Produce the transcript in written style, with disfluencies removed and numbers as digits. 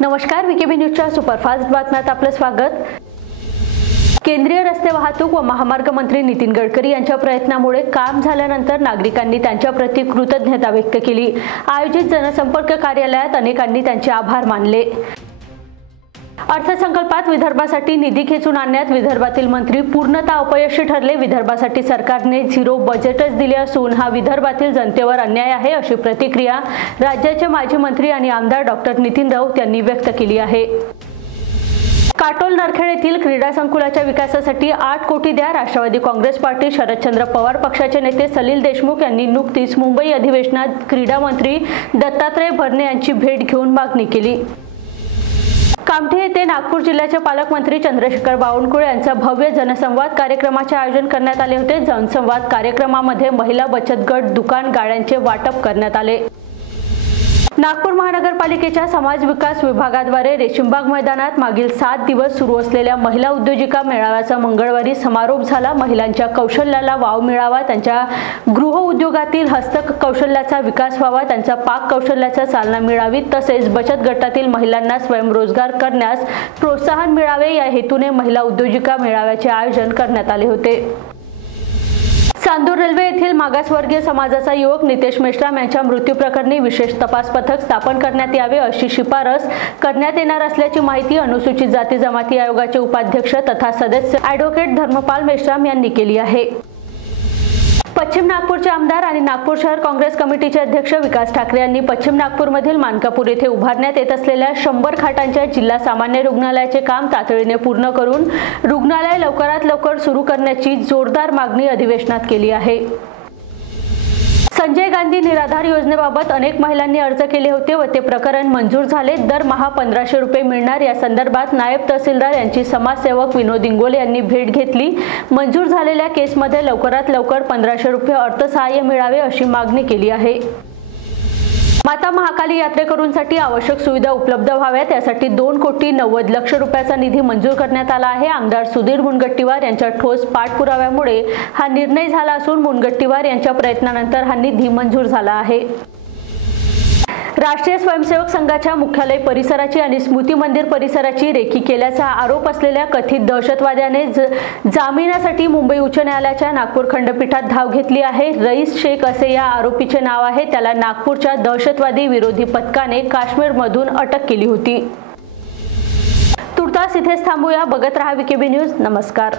नमस्कार, वीकेबी न्यूजच्या सुपरफास्ट बातम्यात आपलं स्वागत। केंद्रीय रस्ते वाहतूक व महामार्ग मंत्री नितीन गडकरी यांच्या प्रयत्नामुळे काम झाल्यानंतर नागरिकांनी त्यांच्याप्रती कृतज्ञता व्यक्त केली। आयोजित जनसंपर्क कार्यालयात अनेकांनी त्यांचे आभार मानले। अर्थसंकल्पात विदर्भासाठी निधी खेचून आणण्यात विदर्भातील मंत्री पूर्णतः अपयशी ठरले। विदर्भासाठी सरकारने झिरो बजेटच दिले असून हा विदर्भातील जनतेवर अन्याय आहे, अशी प्रतिक्रिया राज्याचे माजी मंत्री आणि आमदार डॉक्टर नितीन राऊत यांनी व्यक्त केली आहे। काटोल नरखेड येथील क्रीडा संकुलाच्या विकासासाठी 8 कोटी द्या। राष्ट्रवादी काँग्रेस पार्टी शरदचंद्र पवार पक्षाचे नेते सलील देशमुख यांनी नुकतीच मुंबई अधिवेशनात क्रीडा मंत्री दत्तात्रय भरणे यांची भेट घेऊन मागणी केली। कामठी येथे नागपूर जिल्ह्याचे पालकमंत्री चंद्रशेखर बावनकुळे यांचा भव्य जनसंवाद कार्यक्रमाचे आयोजन करण्यात आले होते। जनसंवाद कार्यक्रमामध्ये महिला बचत गट, दुकान गाड्यांचे वाटप करण्यात आले। नागपूर महानगरपालिकेच्या समाज विकास विभागाद्वारे रेशीमबाग मैदानात मागील 7 दिवस सुरू असलेल्या महिला उद्योजिका मेळाव्याचा मंगळवारी समारोप झाला। महिलांच्या कौशल्याला वाव मिळावा, त्यांच्या गृह उद्योगातील हस्तक कौशल्याचा विकास व्हावा, त्यांच्या पाक कौशल्याचा चालना मिळावी, तसेच बचत गटातील महिलांना स्वयंरोजगार करण्यास प्रोत्साहन मिळावे या हेतूने महिला उद्योजिका मेळाव्याचे आयोजन करण्यात आले होते। चांदूर रेल्वे येथील मागासवर्गीय समाजाचा युवक नितेश मेश्राम यांच्या मृत्यू प्रकरणी विशेष तपास पथक स्थापन करण्यात यावे अशी शिफारस करण्यात येणार असल्याची माहिती अनुसूचित जाती जमाती आयोगाचे उपाध्यक्ष तथा सदस्य ॲडव्होकेट धर्मपाल मेश्राम यांनी केली आहे। पश्चिम नागपूरचे आमदार आणि नागपूर शहर काँग्रेस कमिटीचे अध्यक्ष विकास ठाकरे यांनी पश्चिम नागपूरमधील मानकापूर येथे उभारण्यात येत असलेल्या 100 खाटांच्या जिल्हा सामान्य रुग्णालयाचे काम तातडीने पूर्ण करून रुग्णालय लवकरात लवकर सुरू करण्याची जोरदार मागणी अधिवेशनात केली आहे। संजय गांधी निराधार योजनेबाबत अनेक महिलांनी अर्ज केले होते व ते प्रकरण मंजूर झाले। दरमहा 1500 रुपये मिळणार या संदर्भात नायब तहसीलदार यांची समाजसेवक विनोद इंगोले यांनी भेट घेतली। मंजूर झालेल्या केसमध्ये लवकरात लवकर 1500 रुपये अर्थसहाय्य मिळावे अशी मागणी केली आहे। माता महाकाली यात्रेकरूंसाठी आवश्यक सुविधा उपलब्ध व्हाव्यात यासाठी 2,90,00,000 रुपयाचा निधी मंजूर करण्यात आला आहे। आमदार सुधीर मुनगंटीवार यांच्या ठोस पाठपुराव्यामुळे हा निर्णय झाला असून मुनगंटीवार यांच्या प्रयत्नानंतर हा निधी मंजूर झाला आहे। राष्ट्रीय स्वयंसेवक संघाच्या मुख्यालय परिसराची आणि स्मृती मंदिर परिसराची रेकी केल्याचा आरोप असलेल्या कथित दहशतवाद्याने जामिनासाठी मुंबई उच्च न्यायालयाच्या नागपूर खंडपीठात धाव घेतली आहे। रईस शेख असे या आरोपीचे नाव आहे। त्याला नागपूरच्या दहशतवादी विरोधी पथकाने काश्मीरमधून अटक केली होती। तुर्तास इथेच थांबूया। बघत रहा वीकेबी न्यूज। नमस्कार।